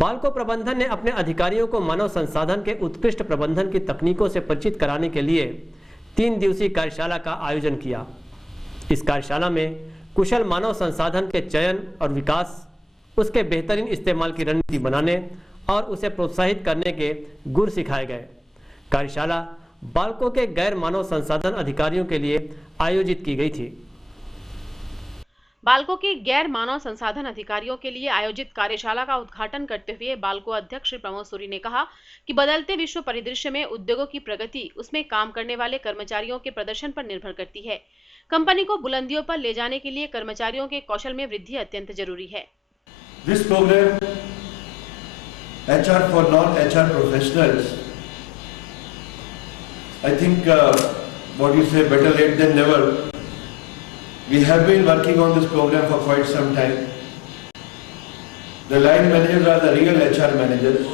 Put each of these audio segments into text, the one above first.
बाल्को प्रबंधन ने अपने अधिकारियों को मानव संसाधन के उत्कृष्ट प्रबंधन की तकनीकों से परिचित कराने के लिए 3 दिवसीय कार्यशाला का आयोजन किया। इस कार्यशाला में कुशल मानव संसाधन के चयन और विकास, उसके बेहतरीन इस्तेमाल की रणनीति बनाने और उसे प्रोत्साहित करने के गुर सिखाए गए। कार्यशाला बाल्को के गैर मानव संसाधन अधिकारियों के लिए आयोजित की गई थी। बाल्को के गैर मानव संसाधन अधिकारियों के लिए आयोजित कार्यशाला का उद्घाटन करते हुए बाल्को अध्यक्ष श्री प्रमोद सूरी ने कहा कि बदलते विश्व परिदृश्य में उद्योगों की प्रगति उसमें काम करने वाले कर्मचारियों के प्रदर्शन पर निर्भर करती है। कंपनी को बुलंदियों पर ले जाने के लिए कर्मचारियों के कौशल में वृद्धि अत्यंत जरूरी है। This program, HR for non-HR professionals, I think what you say, better late than never. We have been working on this program for quite some time. The line managers are the real HR managers.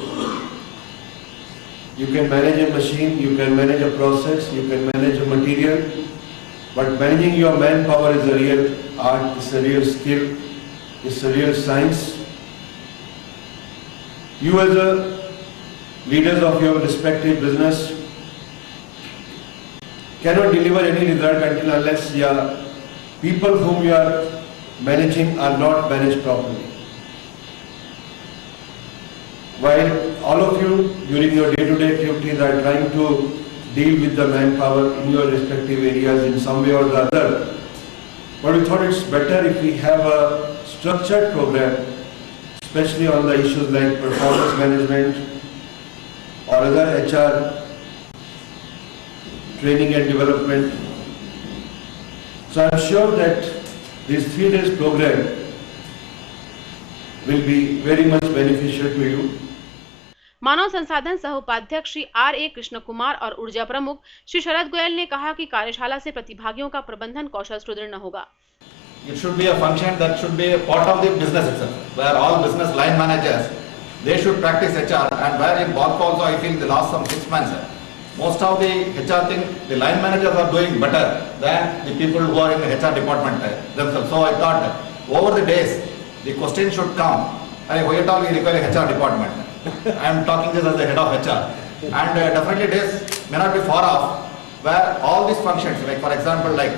You can manage a machine, you can manage a process, you can manage a material, but managing your manpower is a real art, it's a real skill, it's a real science. You as a leaders of your respective business cannot deliver any result until unless your people whom you are managing are not managed properly. While all of you during your day-to-day activities are trying to deal with the manpower in your respective areas in some way or the other, but we thought it's better if we have a structured program, especially on the issues like performance management or other HR training and development. So I'm sure that this 3 days program will be very much beneficial to you. मानव संसाधन सह उपाध्यक्ष Shri R.A. Krishna Kumar और ऊर्जा प्रमुख श्री शरद गोयल ने कहा कि कार्यशाला से प्रतिभागियों का प्रबंधन कौशल सुदृढ़ होगा। It should be a function that should be a part of the business itself, where all business line managers, they should practice HR, and where in Balco also I feel the last some 6 months, most of the HR thing, the line managers are doing better than the people who are in the HR department themselves. So I thought over the days, the question should come, why at all we require a HR department? I am talking this as the head of HR. And definitely days may not be far off, where all these functions, like for example, like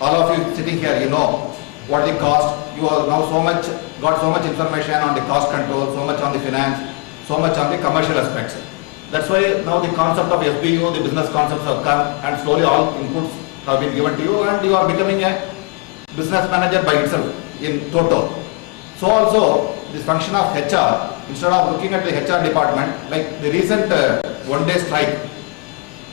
all of you sitting here, you know what the cost, you are now got so much information on the cost control, so much on the finance, so much on the commercial aspects. That's why now the concept of SBU, the business concepts have come, and slowly all inputs have been given to you, and you are becoming a business manager by itself in total. So also this function of HR, instead of looking at the HR department, like the recent one-day strike,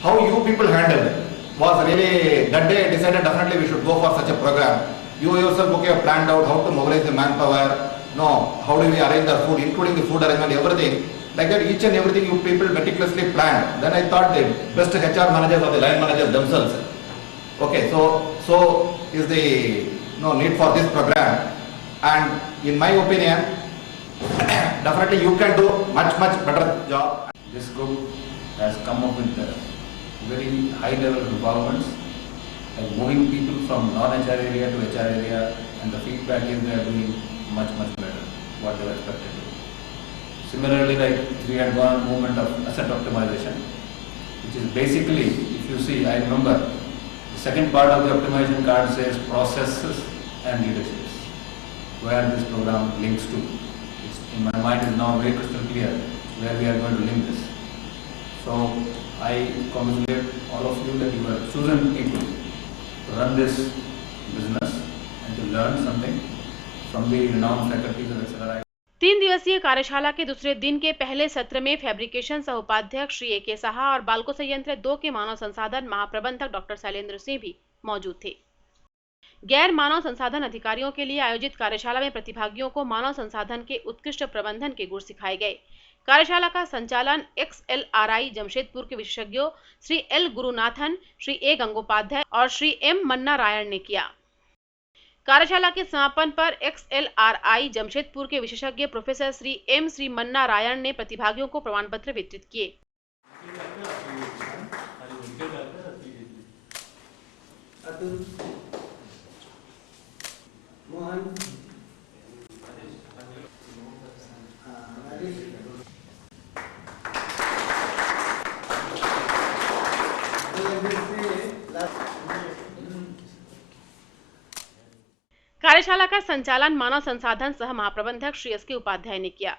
how you people handled it was really, that day I decided definitely we should go for such a program. You yourself have planned out how to mobilize the manpower, how do we arrange the food, including the food arrangement, everything. Like that, each and everything you people meticulously planned. Then I thought the best HR managers or the line managers themselves. Okay, so is the need for this program. And in my opinion, definitely you can do much better job. This group has come up with very high level requirements, like moving people from non-HR area to HR area, and the feedback is they are doing much better what they were expected to. Similarly, like we had gone on movement of asset optimization, which is basically, if you see, I remember the second part of the optimization card says processes and leaderships, where this program links to. It's, in my mind, is now very crystal clear where we are going to link this. So I congratulate all of you that you have chosen people to run this business and to learn something from the renowned faculties of XLRI. 3 दिवसीय कार्यशाला के दूसरे दिन के पहले सत्र में fabrication सह उपाध्यक्ष श्री A.K. साहा और बाल्को संयंत्र 2 के मानव संसाधन महाप्रबंधक डॉक्टर शैलेंद्र सिंह भी मौजूद थे। गैर मानव संसाधन अधिकारियों के लिए आयोजित कार्यशाला में प्रतिभागियों को मानव संसाधन के उत्कृष्ट प्रबंधन के गुर सिखाए गए। कार्यशाला का संचालन XLRI जमशेदपुर के विशेषज्ञों श्री L. गुरुनाथन, श्री A. गंगोपाध्याय और श्री M. मन्ना रायण ने किया। कार्यशाला के समापन पर XLRI जमशेदपुर के विशेषज्ञ प्रोफेसर श्री M. श्री मन्ना रायण ने प्रतिभागियों को प्रमाण पत्र वितरित किए। कार्यशाला का संचालन मानव संसाधन सह महाप्रबंधक श्री एस के उपाध्याय ने किया।